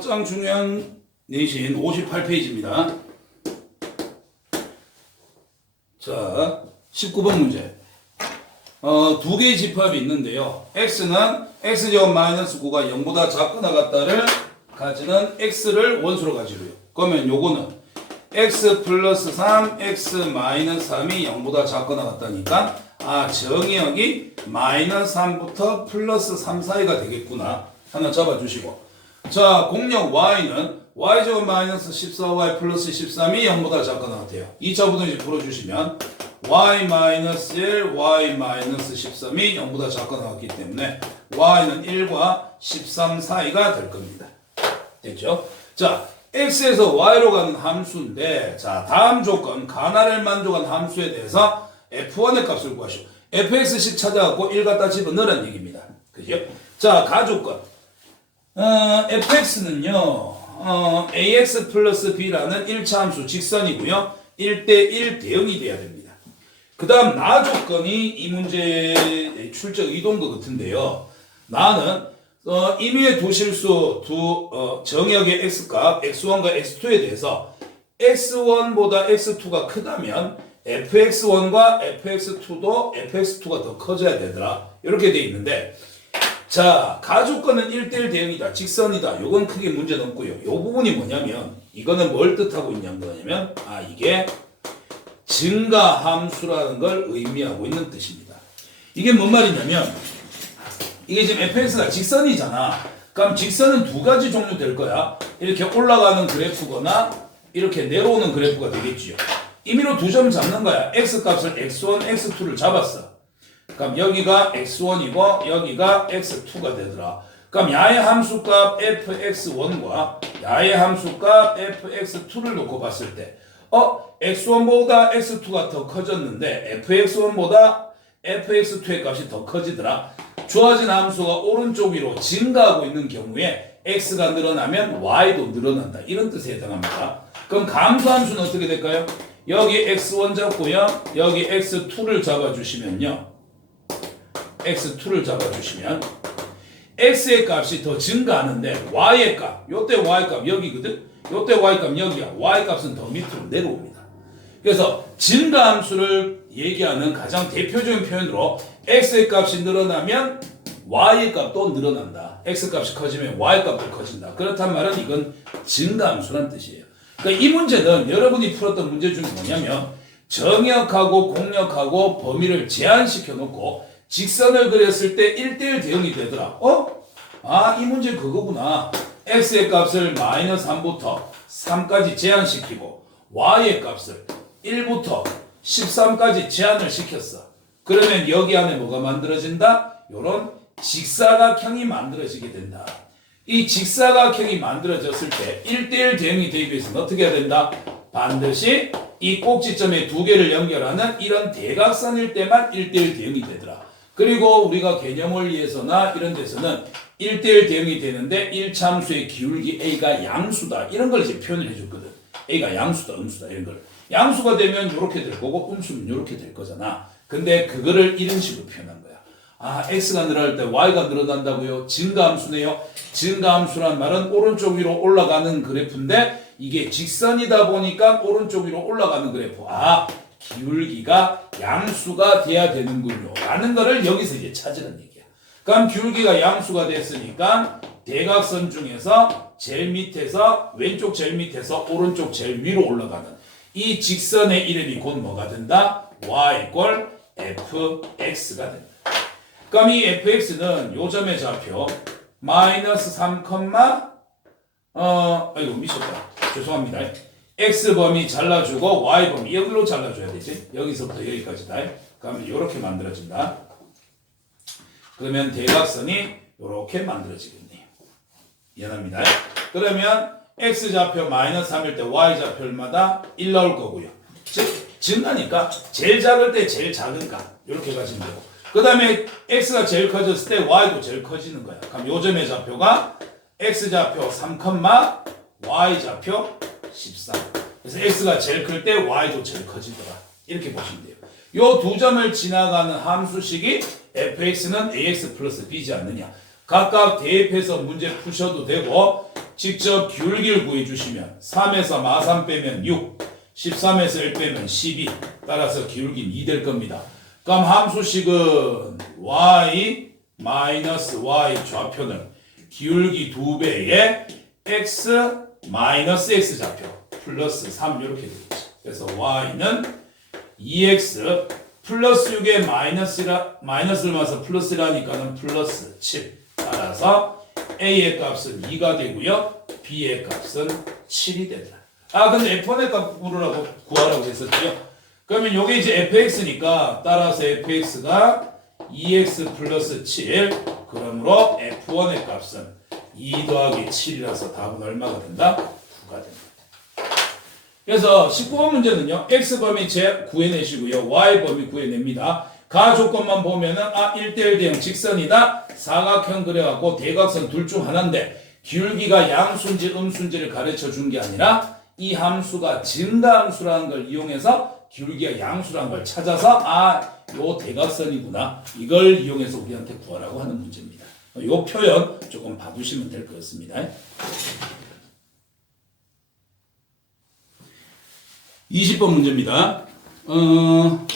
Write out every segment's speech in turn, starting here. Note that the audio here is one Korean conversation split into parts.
가장 중요한 내신 58페이지입니다. 자, 19번 문제. 두 개의 집합이 있는데요. x는 x제곱 마이너스 9가 0보다 작거나 같다를 가지는 x를 원수로 가지고요. 그러면 요거는 x 플러스 3, x 마이너스 3이 0보다 작거나 같다니까 정의역이 마이너스 3부터 플러스 3 사이가 되겠구나. 하나 잡아주시고, 자, 공역 y는 y제곱 마이너스 14y 플러스 13이 0보다 작거나 같아요. 2차 부등식 풀어주시면 y 마이너스 1, y 마이너스 13이 0보다 작거나 같기 때문에 y는 1과 13 사이가 될 겁니다. 됐죠? 자, x에서 y로 가는 함수인데, 자, 다음 조건, 가나를 만족한 함수에 대해서 f1의 값을 구하시오. fx식 찾아갖고 1 갖다 집어넣으라는 얘기입니다. 그죠? 자, 가조건. fx는요, ax 플러스 b라는 1차 함수 직선이고요. 1대1 대응이 돼야 됩니다. 그 다음 나 조건이 이 문제의 출제 의도인 것 같은데요. 나는 임의의 두 실수, 정역의 x값 x1과 x2에 대해서 x1보다 x2가 크다면 fx1과 fx2도 fx2가 더 커져야 되더라. 이렇게 돼 있는데, 자, 가조건은 1대1 대응이다. 직선이다. 요건 크게 문제는 없고요. 요 부분이 뭐냐면, 이거는 뭘 뜻하고 있냐면, 이게 증가함수라는 걸 의미하고 있는 뜻입니다. 이게 뭔 말이냐면, 이게 지금 fx가 직선이잖아. 그럼 직선은 두 가지 종류 될 거야. 이렇게 올라가는 그래프거나 이렇게 내려오는 그래프가 되겠지요. 임의로 두 점 잡는 거야. x값을 x1, x2를 잡았어. 그럼 여기가 x1이고 여기가 x2가 되더라. 그럼 야의 함수값 fx1과 야의 함수값 fx2를 놓고 봤을 때 x1보다 x2가 더 커졌는데 fx1보다 fx2의 값이 더 커지더라. 주어진 함수가 오른쪽 위로 증가하고 있는 경우에 x가 늘어나면 y도 늘어난다. 이런 뜻에 해당합니다. 그럼 감소함수는 어떻게 될까요? 여기 x1 잡고요. 여기 x2를 잡아주시면요. x2를 잡아주시면 x의 값이 더 증가하는데 y의 값, 요때 y 값 여기거든? 요때 y 값 여기야. y 값은 더 밑으로 내려옵니다. 그래서 증가함수를 얘기하는 가장 대표적인 표현으로 x의 값이 늘어나면 y의 값도 늘어난다. x 값이 커지면 y 값도 커진다. 그렇단 말은 이건 증가함수란 뜻이에요. 그러니까 이 문제는 여러분이 풀었던 문제 중에 뭐냐면 정역하고 공역하고 범위를 제한시켜 놓고 직선을 그렸을 때 1대1 대응이 되더라. 이 문제 그거구나. x의 값을 마이너스 3부터 3까지 제한시키고 y의 값을 1부터 13까지 제한을 시켰어. 그러면 여기 안에 뭐가 만들어진다? 요런 직사각형이 만들어지게 된다. 이 직사각형이 만들어졌을 때 1대1 대응이 되기 위해서는 어떻게 해야 된다? 반드시 이 꼭지점에 두 개를 연결하는 이런 대각선일 때만 1대1 대응이 되더라. 그리고 우리가 개념원리에서나 이런 데서는 1대1 대응이 되는데 1차함수의 기울기 a가 양수다. 이런 걸 이제 표현을 해줬거든. a가 양수다, 음수다 이런 걸. 양수가 되면 이렇게 될 거고 음수는 이렇게 될 거잖아. 근데 그거를 이런 식으로 표현한 거야. x가 늘어날 때 y가 늘어난다고요? 증가함수네요. 증가함수란 말은 오른쪽 위로 올라가는 그래프인데 이게 직선이다 보니까 오른쪽 위로 올라가는 그래프. 기울기가 양수가 돼야 되는군요. 라는 거를 여기서 이제 찾으는 얘기야. 그럼 기울기가 양수가 됐으니까 대각선 중에서 제일 밑에서 왼쪽 제일 밑에서 오른쪽 제일 위로 올라가는 이 직선의 이름이 곧 뭐가 된다? y = fx가 된다. 그럼 이 fx는 요 점의 좌표 마이너스 3, 아이고 미쳤다. 죄송합니다. x범위 잘라주고 y범위 여기로 잘라줘야 되지. 여기서부터 여기까지다. 그러면 이렇게 만들어진다. 그러면 대각선이 이렇게 만들어지겠네요. 미안합니다. 그러면 x좌표 마이너스 3일 때 y좌표마다 1 나올 거고요. 즉 증가니까 제일 작을 때 제일 작은 값 이렇게 가지면 되고, 그 다음에 x가 제일 커졌을 때 y도 제일 커지는 거야. 그럼 요 점의 좌표가 x좌표 3, y좌표 14. 그래서 x가 제일 클 때 y도 제일 커지더라. 이렇게 보시면 돼요. 요 두 점을 지나가는 함수식이 fx는 ax 플러스 b지 않느냐. 각각 대입해서 문제 푸셔도 되고 직접 기울기를 구해주시면 3에서 마3 빼면 6, 13에서 1 빼면 12. 따라서 기울기는 2 될 겁니다. 그럼 함수식은 y 마이너스 y 좌표는 기울기 2배의 x 마이너스 x 좌표 플러스 3 이렇게 되겠죠. 그래서 y는 2x 플러스 6에 마이너스를 마서 플러스라니까는 플러스 7. 따라서 a의 값은 2가 되고요. b의 값은 7이 된다. 근데 f1의 값 구하라고 했었죠. 그러면 요게 이제 fx니까 따라서 fx가 2x 플러스 7. 그러므로 f1의 값은 2 더하기 7이라서 답은 얼마가 된다? 9가 된다. 그래서 19번 문제는요. x범위 구해내시고요. y범위 구해냅니다. 가 조건만 보면은 1대1 대형 직선이다. 사각형 그래갖고 대각선 둘 중 하나인데 기울기가 양수인지 음수인지를 가르쳐 준 게 아니라 이 함수가 증가함수라는 걸 이용해서 기울기가 양수라는 걸 찾아서 요 대각선이구나. 이걸 이용해서 우리한테 구하라고 하는 문제입니다. 요 표현 조금 봐두시면 될 것 같습니다. 20번 문제입니다.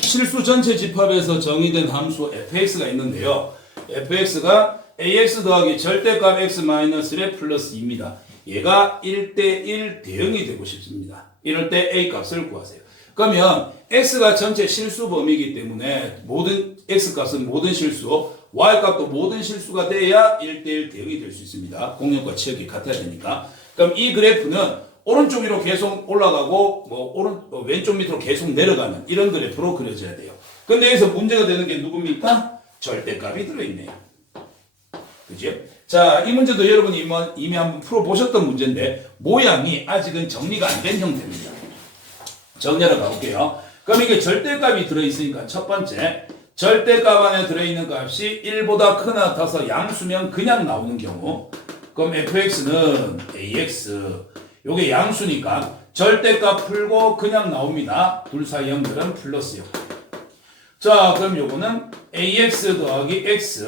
실수 전체 집합에서 정의된 함수 fx가 있는데요. fx가 ax 더하기 절대값 x 마이너스 1의 플러스 2입니다. 얘가 1대1 대응이 되고 싶습니다. 이럴 때 a 값을 구하세요. 그러면 x가 전체 실수 범위이기 때문에 모든 x 값은 모든 실수, y 값도 모든 실수가 돼야 1대1 대응이 될 수 있습니다. 공역과 치역이 같아야 되니까. 그럼 이 그래프는 오른쪽 위로 계속 올라가고 왼쪽 밑으로 계속 내려가는 이런 그래프로 그려져야 돼요. 근데 여기서 문제가 되는 게 누굽니까? 절대값이 들어있네요. 그죠? 자, 이 문제도 여러분이 이미 한번 풀어보셨던 문제인데 모양이 아직은 정리가 안 된 형태입니다. 정리하러 가볼게요. 그럼 이게 절대값이 들어있으니까 첫 번째 절대값 안에 들어있는 값이 1보다 크나 같아서 양수면 그냥 나오는 경우 그럼 fx는 ax 요게 양수니까 절대값 풀고 그냥 나옵니다. 둘 사이 연결은 플러스 요. 자, 그럼 요거는 ax 더하기 x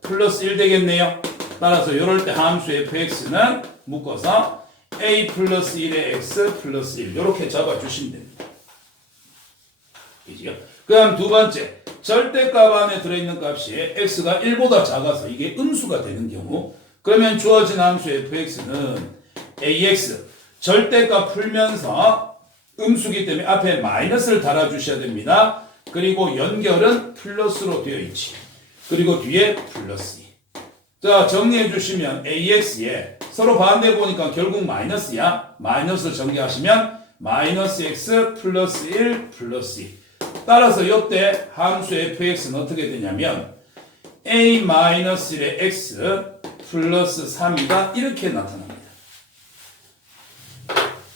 플러스 1 되겠네요. 따라서 요럴 때 함수 fx는 묶어서 a 플러스 1의 x 플러스 1 요렇게 잡아주시면 됩니다. 그죠? 그 다음 두 번째 절대값 안에 들어있는 값이 x가 1보다 작아서 이게 음수가 되는 경우 그러면 주어진 함수 fx는 ax 절대값 풀면서 음수기 때문에 앞에 마이너스를 달아주셔야 됩니다. 그리고 연결은 플러스로 되어 있지. 그리고 뒤에 플러스 2. 자, 정리해 주시면 ax에 서로 반대 보니까 결국 마이너스야. 마이너스를 정리하시면 마이너스 x 플러스 1 플러스 2. 따라서 이때 함수 fx는 어떻게 되냐면 a 마이너스 1의 x 플러스 3이다 이렇게 나타납니다.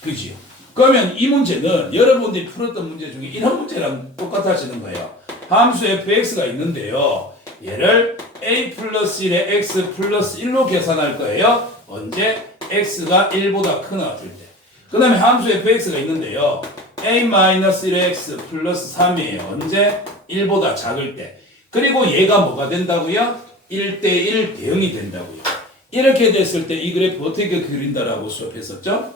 그지요? 그러면 이 문제는 여러분들이 풀었던 문제 중에 이런 문제랑 똑같아지는 거예요. 함수 fx가 있는데요. 얘를 a 플러스 1의 x 플러스 1로 계산할 거예요. 언제? x가 1보다 크나 같을 때. 그 다음에 함수 fx가 있는데요. a 마이너스 1의 x 플러스 3이에요. 언제? 1보다 작을 때. 그리고 얘가 뭐가 된다고요? 1대1 대응이 된다고요. 이렇게 됐을 때 이 그래프 어떻게 그린다라고 수업했었죠?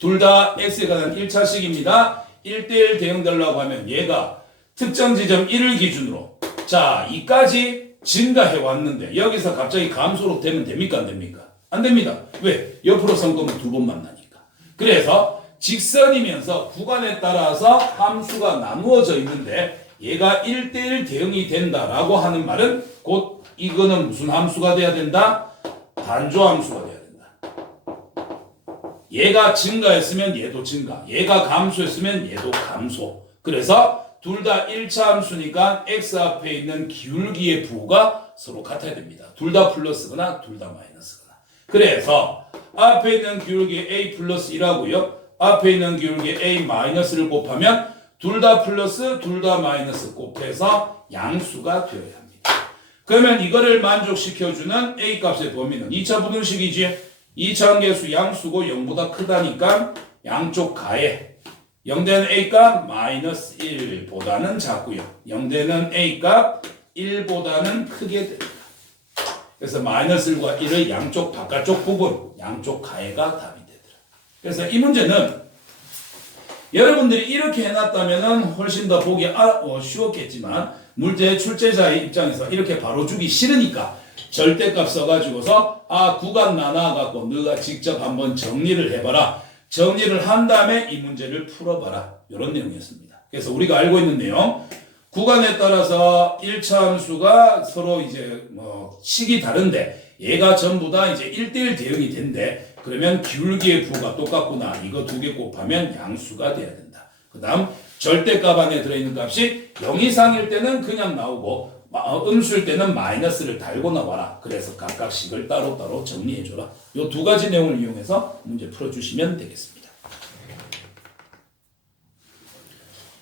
둘 다 x에 관한 1차식입니다. 1대1 대응되려고 하면 얘가 특정 지점 1을 기준으로 자, 2까지 증가해 왔는데 여기서 갑자기 감소로 되면 됩니까? 안 됩니까? 안 됩니다. 왜? 옆으로 선 거면 두 번 만나니까. 그래서 직선이면서 구간에 따라서 함수가 나누어져 있는데 얘가 1대1 대응이 된다라고 하는 말은 곧 이거는 무슨 함수가 돼야 된다? 반조함수가 돼야 된다. 얘가 증가했으면 얘도 증가. 얘가 감소했으면 얘도 감소. 그래서 둘 다 1차 함수니까 x 앞에 있는 기울기의 부호가 서로 같아야 됩니다. 둘 다 플러스거나 둘 다 마이너스거나. 그래서 앞에 있는 기울기 a 플러스 1하고요. 앞에 있는 기울기 a 마이너스를 곱하면 둘 다 플러스 둘 다 마이너스 곱해서 양수가 되어야 합니다. 그러면 이거를 만족시켜주는 a 값의 범위는 2차 부등식이지. 2차 함계수 양수고 0보다 크다니까 양쪽 가에 0되는 a값 마이너스 1보다는 작고요. 0되는 a값 1보다는 크게 됩니다. 그래서 마이너스 1과 1의 양쪽 바깥쪽 부분, 양쪽 가해가 답이 되더라. 그래서 이 문제는 여러분들이 이렇게 해놨다면 훨씬 더 보기 쉬웠겠지만 문제 출제자의 입장에서 이렇게 바로 주기 싫으니까 절대값 써가지고서 구간 나눠갖고 너가 직접 한번 정리를 해봐라. 정리를 한 다음에 이 문제를 풀어봐라. 이런 내용이었습니다. 그래서 우리가 알고 있는 내용, 구간에 따라서 1차 함수가 서로 이제 식이 다른데 얘가 전부 다 이제 1대1 대응이 된대. 그러면 기울기의 부가 똑같구나. 이거 두 개 곱하면 양수가 돼야 된다. 그 다음 절대값 안에 들어있는 값이 0 이상일 때는 그냥 나오고 음수일 때는 마이너스를 달고 나와라. 그래서 각각식을 따로따로 정리해줘라. 이 두 가지 내용을 이용해서 문제 풀어주시면 되겠습니다.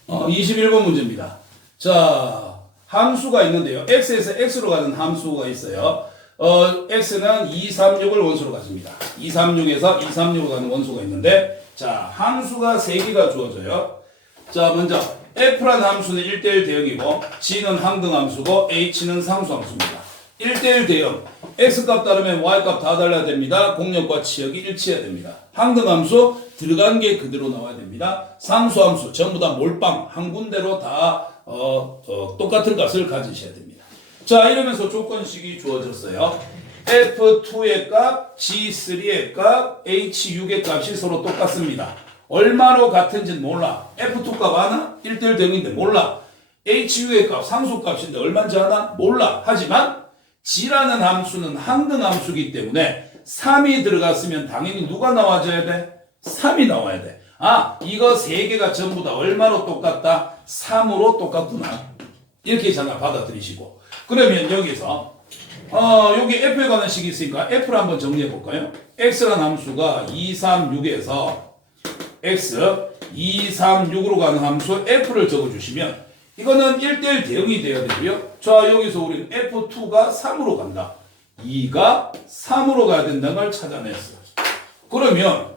21번 문제입니다. 자, 함수가 있는데요. x에서 x로 가는 함수가 있어요. x는 236을 원소로 가집니다. 236에서 236으로 가는 원소가 있는데, 자, 함수가 3개가 주어져요. 자, 먼저 f라는 함수는 1대1 대응이고 g는 항등함수고 h는 상수함수입니다. 1대1 대응, x값 따르면 y값 다 달라야 됩니다. 공역과 치역이 일치해야 됩니다. 항등함수 들어간 게 그대로 나와야 됩니다. 상수함수 전부 다 몰빵 한 군데로 다 똑같은 값을 가지셔야 됩니다. 자, 이러면서 조건식이 주어졌어요. f2의 값, g3의 값, h6의 값이 서로 똑같습니다. 얼마로 같은지는 몰라. f2 값 아나? 1대1 대응인데 몰라. h6의 값, 상수값인데 얼마인지 아나? 몰라. 하지만 g라는 함수는 항등함수이기 때문에 3이 들어갔으면 당연히 누가 나와줘야 돼? 3이 나와야 돼. 이거 3개가 전부 다 얼마로 똑같다? 3으로 똑같구나. 이렇게 잘 받아들이시고. 그러면 여기서 여기 f에 관한 식이 있으니까 f를 한번 정리해 볼까요? x라는 함수가 236에서 x 236으로 가는 함수 f를 적어주시면 이거는 1대1 대응이 돼야 되고요. 자, 여기서 우리는 f2가 3으로 간다. 2가 3으로 가야 된다는 걸 찾아냈어. 그러면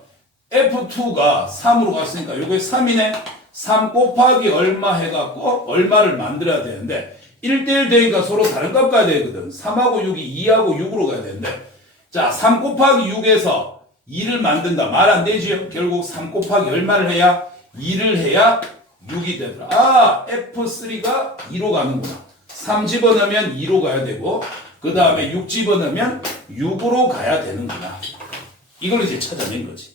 f2가 3으로 갔으니까 요게 3이네. 3 곱하기 얼마 해갖고 얼마를 만들어야 되는데 1대1 되니까 서로 다른 값 가야 되거든. 3하고 6이 2하고 6으로 가야 되는데, 자, 3 곱하기 6에서 2를 만든다. 말 안 되지요? 결국 3 곱하기 얼마를 해야? 2를 해야 6이 되더라. f3가 2로 가는구나. 3 집어넣으면 2로 가야 되고, 그 다음에 6 집어넣으면 6으로 가야 되는구나. 이걸 이제 찾아낸 거지.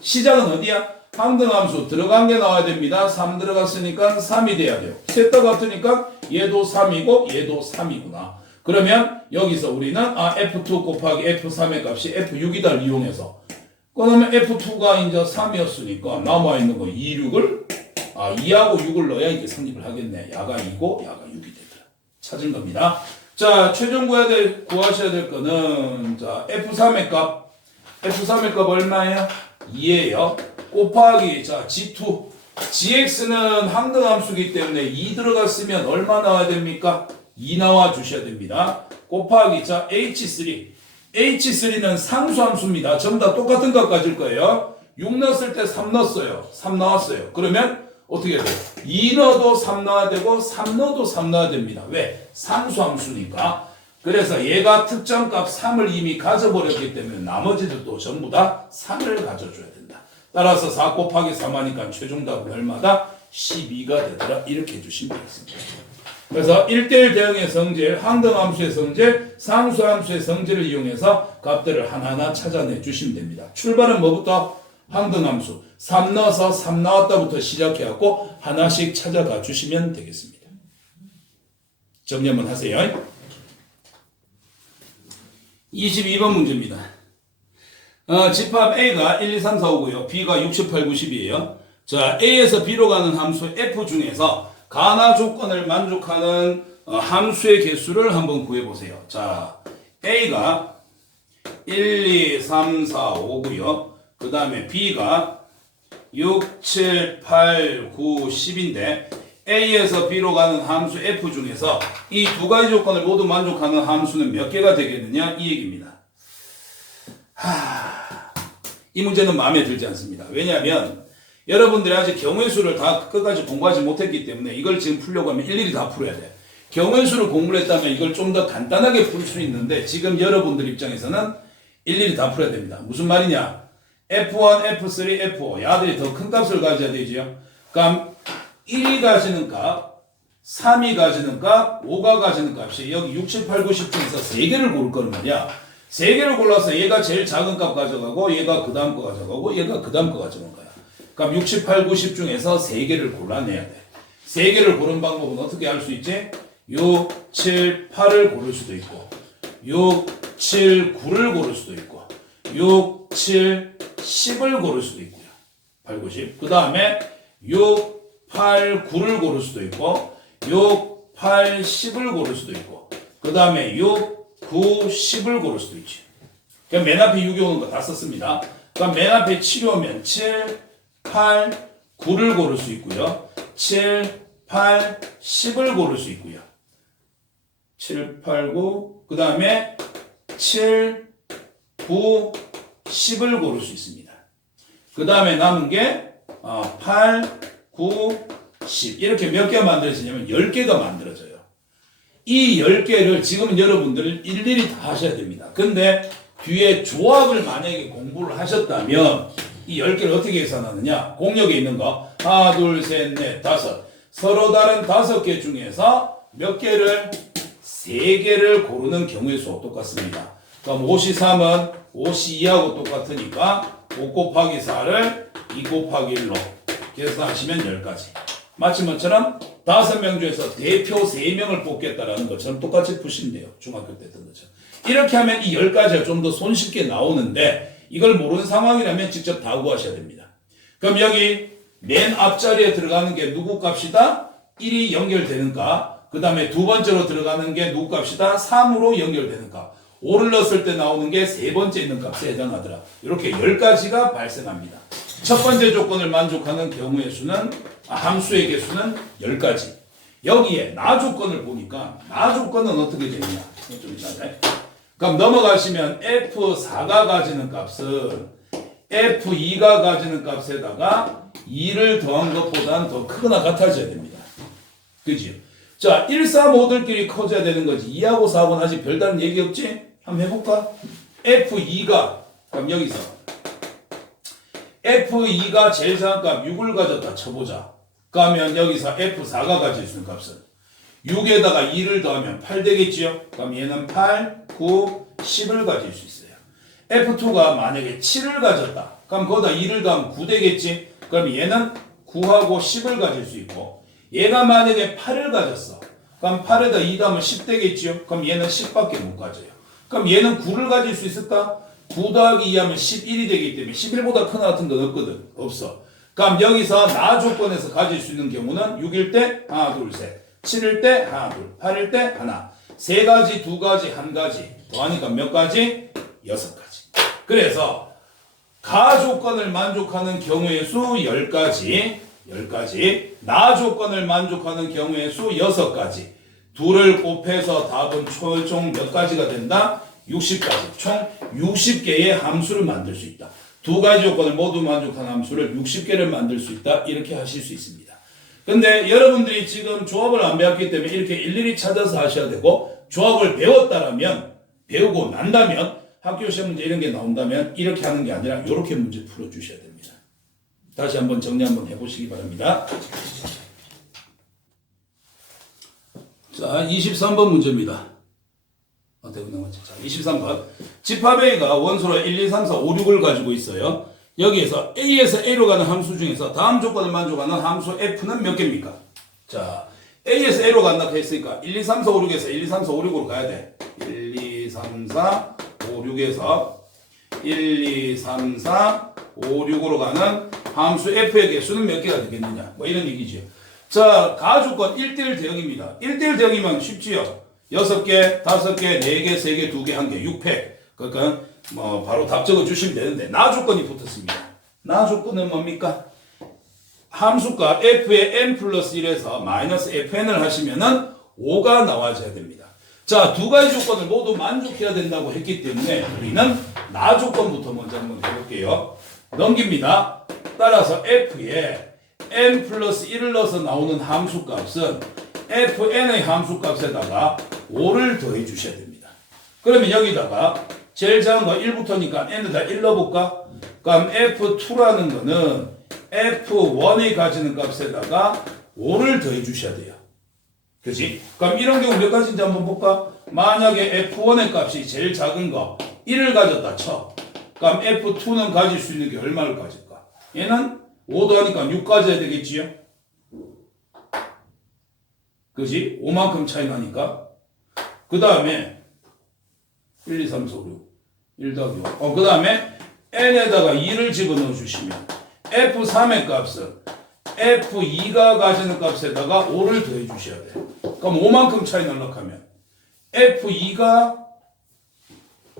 시작은 어디야? 항등함수 들어간 게 나와야 됩니다. 3 들어갔으니까 3이 돼야 돼요. 셋 다 같으니까 얘도 3이고 얘도 3이구나. 그러면 여기서 우리는 f2 곱하기 f3의 값이 f6이다 이용해서, 그러면 f2가 이제 3이었으니까 남아있는 거 2, 6을 2하고 6을 넣어야 이제 성립을 하겠네. 야가 2고 야가 6이 되더라. 찾은 겁니다. 자, 최종 구하셔야 될 거는, 자, f3의 값 얼마예요? 2예요. 곱하기, 자, g2. gx는 항등함수이기 때문에 2 들어갔으면 얼마 나와야 됩니까? 2 나와 주셔야 됩니다. 곱하기, 자, h3. h3는 상수함수입니다. 전부 다 똑같은 값 가질 거예요. 6 넣었을 때 3 넣었어요. 3 나왔어요. 그러면 어떻게 돼요? 2 넣어도 3 넣어야 되고 3 넣어도 3 넣어야 됩니다. 왜? 상수함수니까. 그래서 얘가 특정값 3을 이미 가져버렸기 때문에 나머지들도 전부 다 3을 가져줘야 된다. 따라서 4 곱하기 3 하니까 최종답은 얼마다? 12가 되더라. 이렇게 해주시면 되겠습니다. 그래서 1대1 대응의 성질, 항등함수의 성질, 상수함수의 성질을 이용해서 값들을 하나하나 찾아내 주시면 됩니다. 출발은 뭐부터? 항등함수. 3 넣어서 3 나왔다부터 시작해갖고 하나씩 찾아가 주시면 되겠습니다. 정리 한번 하세요. 22번 문제입니다. 집합 A가 1, 2, 3, 4, 5고요. B가 68, 90이에요. 자, A에서 B로 가는 함수 F 중에서 가나 조건을 만족하는 함수의 개수를 한번 구해보세요. 자, A가 1, 2, 3, 4, 5고요. 그 다음에 B가 6, 7, 8, 9, 10인데 A에서 B로 가는 함수 F 중에서 이 두 가지 조건을 모두 만족하는 함수는 몇 개가 되겠느냐? 이 얘기입니다. 이 문제는 마음에 들지 않습니다. 왜냐하면 여러분들이 아직 경우의 수를 다 끝까지 공부하지 못했기 때문에 이걸 지금 풀려고 하면 일일이 다 풀어야 돼. 경우의 수를 공부를 했다면 이걸 좀 더 간단하게 풀 수 있는데 지금 여러분들 입장에서는 일일이 다 풀어야 됩니다. 무슨 말이냐? F1, F3, F5 야들이 더 큰 값을 가져야 되죠. 그럼 1이 가지는 값, 3이 가지는 값, 5가 가지는 값이 여기 6, 7, 8, 9, 10 중에서 3개를 고를 거란 말이야. 3개를 골라서 얘가 제일 작은 값 가져가고 얘가 그 다음 거 가져가고 얘가 그 다음 거 가져간 거야. 그럼 6, 7, 8, 9, 10 중에서 3개를 골라내야 돼. 3개를 고른 방법은 어떻게 할 수 있지? 6, 7, 8을 고를 수도 있고 6, 7, 9를 고를 수도 있고 6, 7, 10을 고를 수도 있고요. 8, 9, 10. 그 다음에 6, 8, 9를 고를 수도 있고 6, 8, 10을 고를 수도 있고 그 다음에 6, 9, 10을 고를 수도 있지. 그럼 맨 앞에 6이 오는 거 다 썼습니다. 그럼 맨 앞에 7이 오면 7, 8, 9를 고를 수 있고요. 7, 8, 10을 고를 수 있고요. 7, 8, 9, 그 다음에 7, 9, 10을 고를 수 있습니다. 그 다음에 남은 게 8, 9, 10 이렇게 몇 개가 만들어지냐면 10개가 만들어져요. 이 10개를 지금 여러분들 일일이 다 하셔야 됩니다. 근데 뒤에 조합을 만약에 공부를 하셨다면 이 10개를 어떻게 계산하느냐? 공역에 있는 거 하나, 둘, 셋, 넷, 다섯 서로 다른 5개 중에서 몇 개를? 3개를 고르는 경우의 수와 똑같습니다. 그럼 5시 3은 5시 2하고 똑같으니까 5 곱하기 4를 2 곱하기 1로 계산하시면 10가지. 마치 뭐처럼 5명 중에서 대표 3명을 뽑겠다라는 것처럼 똑같이 푸시면 돼요. 중학교 때 했던 것처럼. 이렇게 하면 이 10가지가 좀 더 손쉽게 나오는데 이걸 모르는 상황이라면 직접 다 구하셔야 됩니다. 그럼 여기 맨 앞자리에 들어가는 게 누구 값이다? 1이 연결되는 값. 그 다음에 두 번째로 들어가는 게 누구 값이다? 3으로 연결되는 값. 5를 넣었을 때 나오는 게 세 번째 있는 값에 해당하더라. 이렇게 10가지가 발생합니다. 첫 번째 조건을 만족하는 경우의 수는 함수의 개수는 10가지. 여기에 나 조건을 보니까 나 조건은 어떻게 되느냐? 좀 이따가. 그럼 넘어가시면 F4가 가지는 값은 F2가 가지는 값에다가 2를 더한 것보다는 더 크거나 같아져야 됩니다. 그죠? 자, 1, 3, 5들끼리 커져야 되는 거지. 2하고 4하고는 아직 별다른 얘기 없지? 한번 해볼까? F2가, 그럼 여기서 F2가 제일 작은 값 6을 가졌다 쳐보자. 그러면 여기서 F4가 가질 수 있는 값은 6에다가 2를 더하면 8 되겠지요? 그럼 얘는 8, 9, 10을 가질 수 있어요. F2가 만약에 7을 가졌다. 그럼 거기다 2를 더하면 9 되겠지? 그럼 얘는 9하고 10을 가질 수 있고 얘가 만약에 8을 가졌어. 그럼 8에다 2 더하면 10 되겠지요? 그럼 얘는 10밖에 못 가져요. 그럼 얘는 9를 가질 수 있을까? 9 더하기 2 하면 11이 되기 때문에 11보다 큰 같은 건 없거든. 없어. 그럼 여기서 나 조건에서 가질 수 있는 경우는 6일 때 하나, 둘, 셋. 7일 때 하나, 둘. 8일 때 하나. 3가지, 2가지, 1가지. 더하니까 몇 가지? 6가지. 그래서 가 조건을 만족하는 경우의 수 10가지. 10가지. 나 조건을 만족하는 경우의 수 6가지. 둘을 곱해서 답은 총 몇 가지가 된다? 60가지. 총 60개의 함수를 만들 수 있다. 두 가지 조건을 모두 만족하는 함수를 60개를 만들 수 있다. 이렇게 하실 수 있습니다. 근데 여러분들이 지금 조합을 안 배웠기 때문에 이렇게 일일이 찾아서 하셔야 되고 조합을 배웠다라면 배우고 난다면 학교 시험 문제 이런 게 나온다면 이렇게 하는 게 아니라 이렇게 문제 풀어주셔야 됩니다. 다시 한번 정리 한번 해보시기 바랍니다. 자, 23번 문제입니다. 어떻게 나왔죠? 자, 23번. 집합 A가 원소로 1, 2, 3, 4, 5, 6을 가지고 있어요. 여기에서 A에서 A로 가는 함수 중에서 다음 조건을 만족하는 함수 F는 몇 개입니까? 자, A에서 A로 간다고 했으니까 1, 2, 3, 4, 5, 6에서 1, 2, 3, 4, 5, 6으로 가야 돼. 1, 2, 3, 4, 5, 6에서 1, 2, 3, 4, 5, 6으로 가는 함수 F의 개수는 몇 개가 되겠느냐? 뭐 이런 얘기죠. 자, 가조건 1대1 대응입니다. 1대1 대응이면 쉽지요. 6개, 5개, 4개, 3개, 2개, 1개, 6팩. 그러니까 뭐 바로 답 적어 주시면 되는데 나 조건이 붙었습니다. 나 조건은 뭡니까? 함수값 f의 n 플러스 1에서 마이너스 fn을 하시면은 5가 나와줘야 됩니다. 자, 두 가지 조건을 모두 만족해야 된다고 했기 때문에 우리는 나 조건부터 먼저 한번 해볼게요. 넘깁니다. 따라서 f에 n 플러스 1을 넣어서 나오는 함수값은 fn의 함수값에다가 5를 더해 주셔야 됩니다. 그러면 여기다가 제일 작은 거 1부터니까 n에다 1 넣어볼까? 그럼 f2라는 거는 f1이 가지는 값에다가 5를 더해 주셔야 돼요. 그치? 그럼 이런 경우 몇 가지인지 한번 볼까? 만약에 f1의 값이 제일 작은 거 1을 가졌다 쳐. 그럼 f2는 가질 수 있는 게 얼마를 가질까? 얘는 5 더하니까 6 가져야 되겠지요? 그지? 5만큼 차이 나니까. 그 다음에 1, 2, 3, 4, 6 1 더하기 5. 그 다음에 n에다가 2를 집어넣어 주시면 f3의 값은 f2가 가지는 값에다가 5를 더해 주셔야 돼요. 그럼 5만큼 차이 날락하면 f2가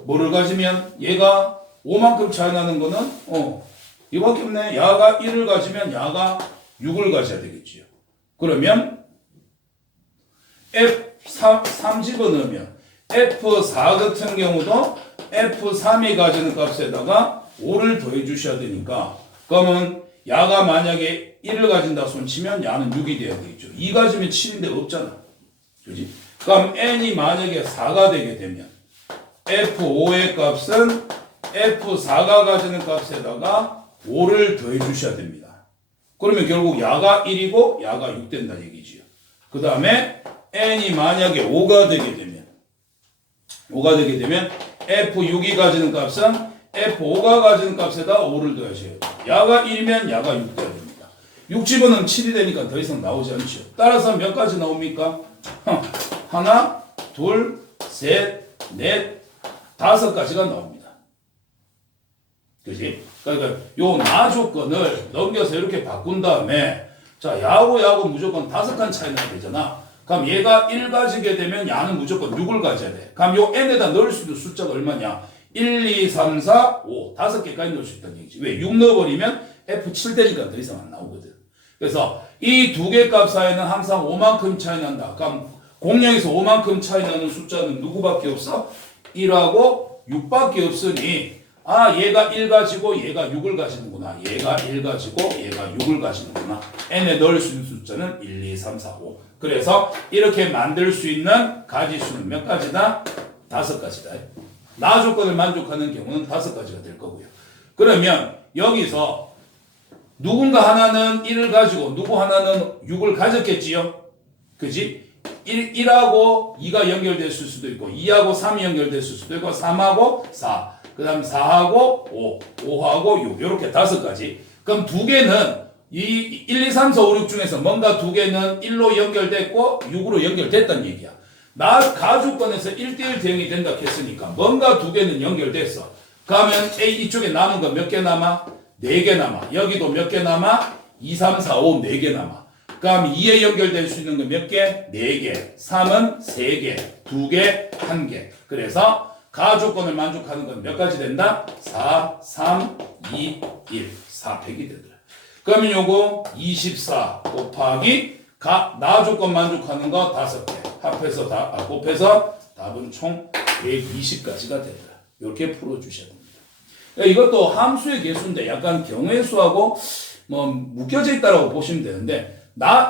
뭐를 가지면 얘가 5만큼 차이 나는 거는 이거밖에 없네. 야가 1을 가지면 야가 6을 가져야 되겠지요. 그러면 F3 집어넣으면 F4 같은 경우도 F3이 가지는 값에다가 5를 더해 주셔야 되니까 그러면 야가 만약에 1을 가진다 손 치면 야는 6이 돼야 되겠죠. 2 가지면 7인데 없잖아. 그지? 그럼 n이 만약에 4가 되게 되면 F5의 값은 F4가 가지는 값에다가 5를 더해 주셔야 됩니다. 그러면 결국 야가 1이고 야가 6 된다는 얘기지요. 그 다음에 n이 만약에 5가 되게 되면 F6이 가지는 값은 F5가 가지는 값에다 5를 더하셔야 돼요. 야가 1이면 야가 6 돼야 됩니다. 6 집어넣으면 7이 되니까 더 이상 나오지 않죠. 따라서 몇 가지 나옵니까? 하나, 둘, 셋, 넷, 5가지가 나옵니다. 그지? 그러니까 요 나 조건을 넘겨서 이렇게 바꾼 다음에 자, 야하고 무조건 5칸 차이 나야 되잖아. 그럼 얘가 1 가지게 되면 야는 무조건 6을 가져야 돼. 그럼 요 n에다 넣을 수 있는 숫자가 얼마냐? 1, 2, 3, 4, 5. 5개까지 넣을 수 있다는 얘기지. 왜? 6 넣어버리면 F7 되니까 더 이상 안 나오거든. 그래서 이 두 개 값 사이는 항상 5만큼 차이 난다. 그럼 공량에서 5만큼 차이 나는 숫자는 누구밖에 없어? 1하고 6밖에 없으니 얘가 1 가지고 얘가 6을 가지는구나. 얘가 1 가지고 얘가 6을 가지는구나. n에 넣을 수 있는 숫자는 1, 2, 3, 4, 5. 그래서 이렇게 만들 수 있는 가지수는 몇 가지다? 5가지다. 나 조건을 만족하는 경우는 5가지가 될 거고요. 그러면 여기서 누군가 하나는 1을 가지고 누구 하나는 6을 가졌겠지요? 그지? 1하고 2가 연결됐을 수도 있고 2하고 3이 연결됐을 수도 있고 3하고 4 그 다음 4하고 5 5하고 6 이렇게 5가지. 그럼 두 개는 이 1, 2, 3, 4, 5, 6 중에서 뭔가 두 개는 1로 연결됐고 6으로 연결됐다는 얘기야. 나 가주권에서 1대1 대응이 된다 했으니까 뭔가 두 개는 연결됐어. 그러면 A 이쪽에 남은 거 몇 개 남아? 4개 남아. 여기도 몇 개 남아? 2, 3, 4, 5 4개 남아. 그럼 2에 연결될 수 있는 거 몇 개? 4개. 3은 3개. 2개, 1개. 그래서 가주권을 만족하는 건 몇 가지 된다? 4, 3, 2, 1. 4팩이 되더라. 그러면 요거 24 곱하기 나 조건 만족하는 거 5개. 합해서 곱해서 답은 총 120가지가 되더라. 이렇게 풀어주셔야 됩니다. 이것도 함수의 개수인데 약간 경우의 수하고 묶여져 있다라고 보시면 되는데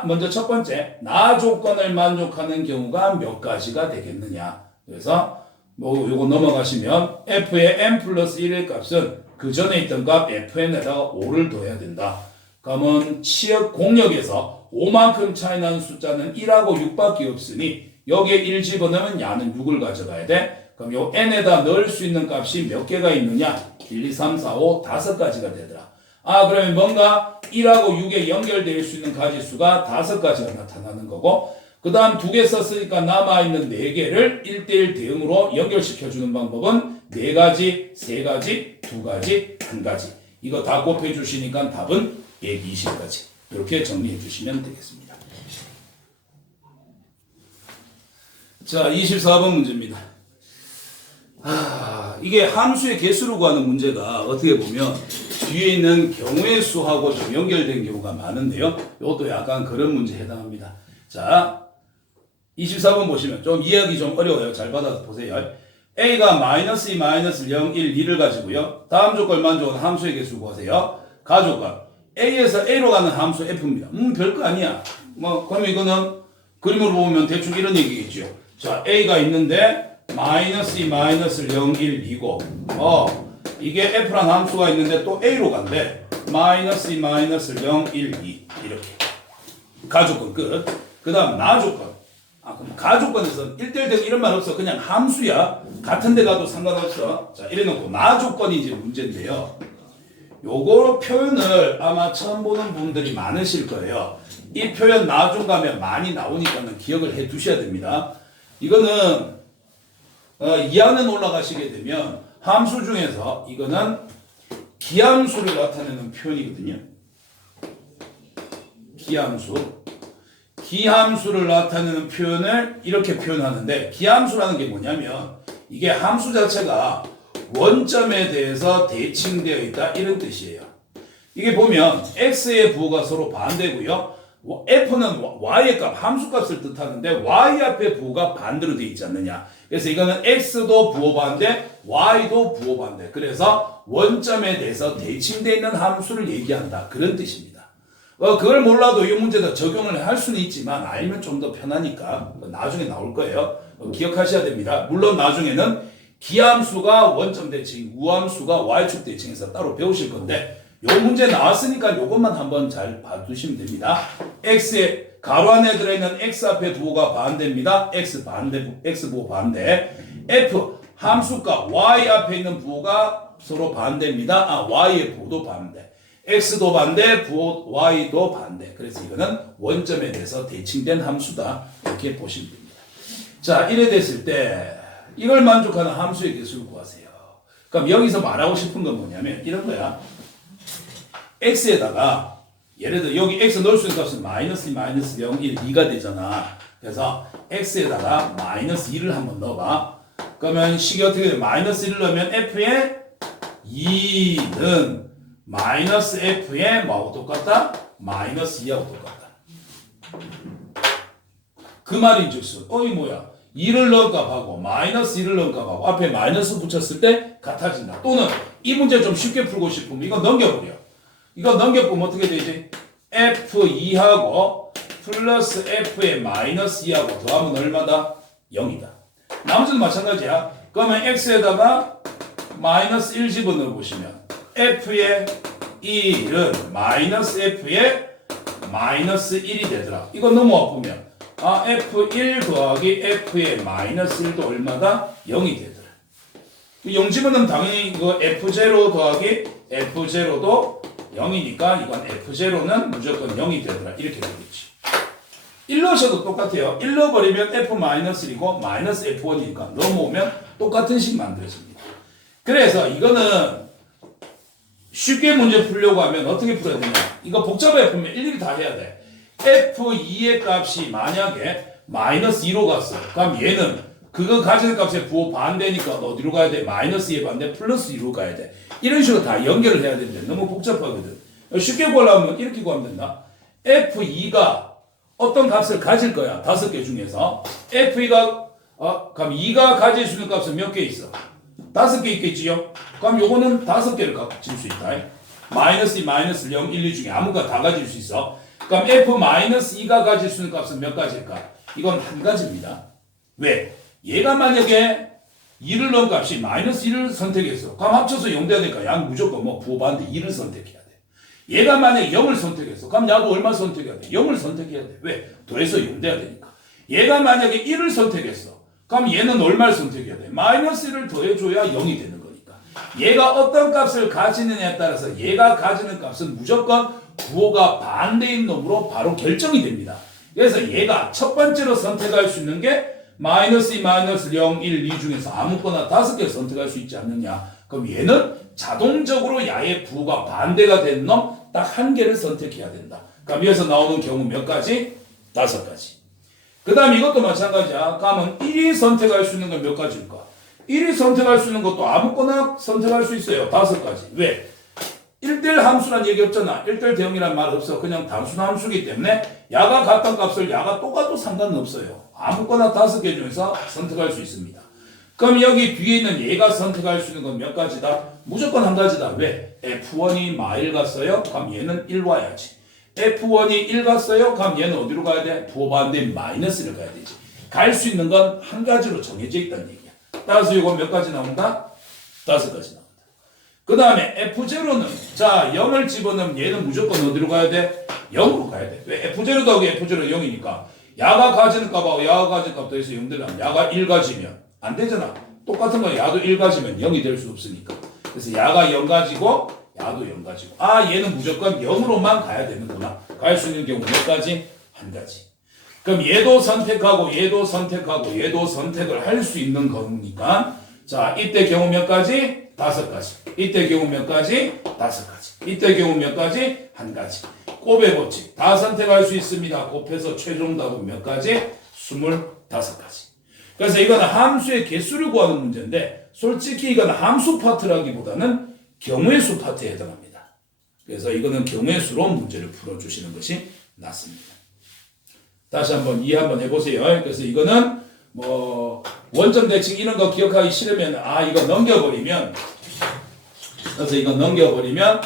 먼저 첫 번째 나 조건을 만족하는 경우가 몇 가지가 되겠느냐. 그래서 요거 넘어가시면 f의 n 플러스 1의 값은 그 전에 있던 값 fn에다가 5를 더해야 된다. 그러면 치역 공역에서 5만큼 차이 나는 숫자는 1하고 6밖에 없으니 여기에 1 집어넣으면 야는 6을 가져가야 돼. 그럼 요 n에다 넣을 수 있는 값이 몇 개가 있느냐? 1, 2, 3, 4, 5, 5가지가 되더라. 그러면 뭔가 1하고 6에 연결될 수 있는 가지수가 5가지가 나타나는 거고 그 다음 2개 썼으니까 남아있는 4개를 1대1 대응으로 연결시켜주는 방법은 4가지, 3가지, 2가지, 1가지. 이거 다 곱해 주시니까 답은 120가지. 이렇게 정리해 주시면 되겠습니다. 자, 24번 문제입니다. 이게 함수의 개수로 구하는 문제가 어떻게 보면 뒤에 있는 경우의 수하고 좀 연결된 경우가 많은데요. 이것도 약간 그런 문제에 해당합니다. 자, 24번 보시면 좀 이해하기 좀 어려워요. 잘 받아서 보세요. A가 마이너스 2, 마이너스 0, 1, 2를 가지고요. 다음 조건을 만족하는 함수의 개수 구하세요. 가조건 A에서 A로 가는 함수 F입니다. 별거 아니야. 그러면 이거는 그림으로 보면 대충 이런 얘기겠죠. 자, A가 있는데 마이너스 2 마이너스 0, 1, 2고 이게 F란 함수가 있는데 또 A로 간대. 마이너스 2 마이너스 0, 1, 2 이렇게. 가조건 끝. 그 다음 나조건. 그럼 가조건에서 1대1 되고 이런 말 없어. 그냥 함수야. 같은 데 가도 상관없어. 자, 이래놓고 나조건이 이제 문제인데요. 요거 표현을 아마 처음 보는 분들이 많으실 거예요. 이 표현 나중 가면 많이 나오니까는 기억을 해 두셔야 됩니다. 이거는 이하는 올라가시게 되면 함수 중에서 이거는 기함수를 나타내는 표현이거든요. 기함수를 나타내는 표현을 이렇게 표현하는데, 기함수라는 게 뭐냐면 이게 함수 자체가 원점에 대해서 대칭되어 있다 이런 뜻이에요. 이게 보면 x의 부호가 서로 반대고요. f는 y의 값, 함수값을 뜻하는데 y 앞에 부호가 반대로 되어 있지 않느냐. 그래서 이거는 x도 부호 반대, y도 부호 반대. 그래서 원점에 대해서 대칭되어 있는 함수를 얘기한다. 그런 뜻입니다. 그걸 몰라도 이 문제다 적용을 할 수는 있지만 알면 좀 더 편하니까 나중에 나올 거예요. 기억하셔야 됩니다. 물론 나중에는 기함수가 원점 대칭, 우함수가 y축 대칭에서 따로 배우실 건데 요 문제 나왔으니까 요것만 한번 잘 봐두시면 됩니다. x의 가로 안에 들어있는 x 앞에 부호가 반대입니다. x 부호 반대. f 함수값 y 앞에 있는 부호가 서로 반대입니다. y의 부호도 반대. x도 반대, 부호 y도 반대. 그래서 이거는 원점에 대해서 대칭된 함수다. 이렇게 보시면 됩니다. 자, 이래 됐을 때 이걸 만족하는 함수의 개수를 구하세요. 그럼 여기서 말하고 싶은 건 뭐냐면 이런 거야. x에다가 예를 들어 여기 x 넣을 수 있는 값은 마이너스 2, 마이너스 0, 1, 2가 되잖아. 그래서 x에다가 마이너스 2를 한번 넣어봐. 그러면 식이 어떻게 돼? 마이너스 1을 넣으면 f의 2는 마이너스 f의 뭐하고 똑같다? 마이너스 2하고 똑같다. 그 말인즉슨 이 뭐야? 2를 넣은 값하고 마이너스 1을 넣은 값하고 앞에 마이너스 붙였을 때 같아진다. 또는 이 문제 좀 쉽게 풀고 싶으면 이거 넘겨버려. 이거 넘겨보면 어떻게 되지? f2하고 플러스 f의 마이너스 2하고 더하면 얼마다? 0이다. 나머지도 마찬가지야. 그러면 x에다가 마이너스 1 집어넣어 보시면 f의 1은 마이너스 f의 마이너스 1이 되더라. 이거 넘어와 보면 f1 더하기 f의 마이너스 1도 얼마다? 0이 되더라. 0 집어넣으면 당연히 이거 f0 더하기 f0도 0이니까 이건 f0는 무조건 0이 되더라. 이렇게 되겠지. 1 넣으셔도 똑같아요. 1 넣어버리면 f-1이고 마이너스 f1이니까 넘어오면 똑같은 식 만들어집니다. 그래서 이거는 쉽게 문제 풀려고 하면 어떻게 풀어야 되냐. 이거 복잡하게 풀면 일일이 다 해야 돼. f2의 값이 만약에 마이너스 2로 갔어. 그럼 얘는 그거 가지는 값의 부호 반대니까 어디로 가야 돼? 마이너스 2의 반대 플러스 2로 가야 돼. 이런 식으로 다 연결을 해야 되는데 너무 복잡하거든. 쉽게 구하려면 이렇게 구하면 된다. f2가 어떤 값을 가질 거야. 5개 중에서. f2가 그럼 2가 가질 수 있는 값은 몇 개 있어? 5개 있겠지요? 그럼 요거는 5개를 가질 수 있다. 마이너스 2, 마이너스 0, 1, 2 중에 아무거나 다 가질 수 있어. 그럼 f-2가 가질 수 있는 값은 몇 가지일까? 이건 한 가지입니다. 왜? 얘가 만약에 2를 넣은 값이 마이너스 1을 선택했어. 그럼 합쳐서 0 돼야 되니까 양 무조건 부호 반대 2를 선택해야 돼. 얘가 만약에 0을 선택했어. 그럼 야도 얼마 선택해야 돼? 0을 선택해야 돼. 왜? 더해서 0 돼야 되니까. 얘가 만약에 1을 선택했어. 그럼 얘는 얼마를 선택해야 돼? 마이너스 1을 더해줘야 0이 되는 거니까. 얘가 어떤 값을 가지느냐에 따라서 얘가 가지는 값은 무조건 부호가 반대인 놈으로 바로 결정이 됩니다. 그래서 얘가 첫 번째로 선택할 수 있는 게 마이너스 2, 마이너스 0, 1, 2 중에서 아무거나 5개 선택할 수 있지 않느냐. 그럼 얘는 자동적으로 야의 부호가 반대가 된 놈 딱 한 개를 선택해야 된다. 그럼 여기서 나오는 경우 몇 가지? 5가지. 그 다음 이것도 마찬가지야. 그러면 1이 선택할 수 있는 건 몇 가지일까? 1이 선택할 수 있는 것도 아무거나 선택할 수 있어요. 5가지. 왜? 1대1 함수란 얘기 없잖아. 1대1 대응이란 말 없어. 그냥 단순 함수기 때문에 야가 같은 값을 야가 똑같도 상관은 없어요. 아무거나 5개 중에서 선택할 수 있습니다. 그럼 여기 뒤에 있는 얘가 선택할 수 있는 건 몇 가지다? 무조건 한 가지다. 왜? f1이 마일 갔어요? 그럼 얘는 1 와야지. F1이 1 갔어요? 그럼 얘는 어디로 가야 돼? 부호반대인 마이너스를 가야 되지. 갈 수 있는 건 한 가지로 정해져 있다는 얘기야. 따라서 이거 몇 가지 나온다? 5가지 나온다. 그 다음에 F0는 자 0을 집어넣으면 얘는 무조건 어디로 가야 돼? 0으로 가야 돼. 왜? F0 더하기 F0는 0이니까 야가 가지는 값하고 야가 가지는 값 더해서 0 되면 야가 1 가지면 안 되잖아. 똑같은 거 야도 1 가지면 0이 될 수 없으니까. 그래서 야가 0 가지고 야도 0 가지고 아 얘는 무조건 0으로만 가야 되는구나. 갈 수 있는 경우 몇 가지? 한 가지. 그럼 얘도 선택하고 얘도 선택하고 얘도 선택을 할 수 있는 거니까 자 이때 경우 몇 가지? 5가지. 이때 경우 몇 가지? 5가지. 이때 경우 몇 가지? 한 가지. 곱의 법칙 다 선택할 수 있습니다. 곱해서 최종 답은 몇 가지? 25가지. 그래서 이거는 함수의 개수를 구하는 문제인데 솔직히 이건 함수 파트라기보다는 경우의 수 파트에 해당합니다. 그래서 이거는 경우의 수로 문제를 풀어주시는 것이 낫습니다. 다시 한번 이해 한번 해보세요. 그래서 이거는 뭐 원점 대칭 이런 거 기억하기 싫으면 아 이거 넘겨버리면 그래서 이거 넘겨버리면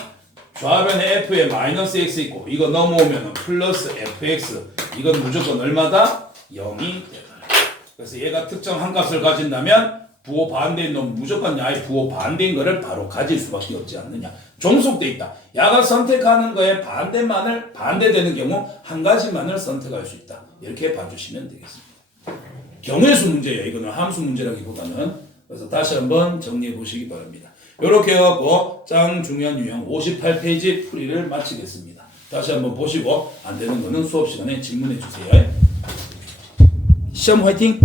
좌변에 f에 마이너스 x 있고 이거 넘어오면 플러스 fx 이건 무조건 얼마다? 0이 되더라. 그래서 얘가 특정한 값을 가진다면 부호 반대인 놈 무조건 야의 부호 반대인 거를 바로 가질 수밖에 없지 않느냐. 종속돼 있다. 야가 선택하는 거에 반대만을 반대되는 경우 한 가지만을 선택할 수 있다. 이렇게 봐주시면 되겠습니다. 경우의 수 문제예요. 이거는 함수 문제라기보다는. 그래서 다시 한번 정리해 보시기 바랍니다. 이렇게 해갖고 짱 중요한 유형 58페이지 풀이를 마치겠습니다. 다시 한번 보시고 안 되는 거는 수업 시간에 질문해 주세요. 시험 화이팅!